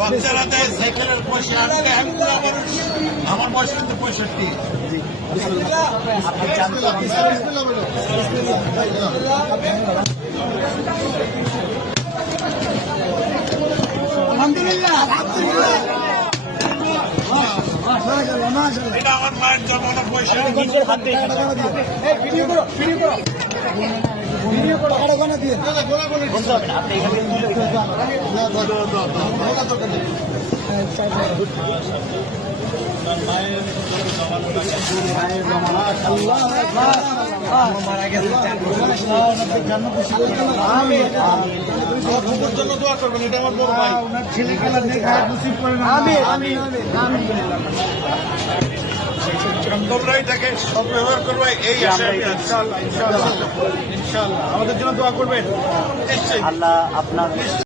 বাচ্চারা দেয় সাইকেলের পয়সা আনতে আমার বয়স কিন্তু 65। এটা আমার মায়ের জমানো পয়সা। জন্য দোয়া করবেন, এটা আমার বড় ভাই। তোমরা এটাকে সদ্ব্যবহার করবে, এই আশা ইনশাআল্লাহ। আমাদের জন্য দোয়া করবেন। আল্লাহ আপনার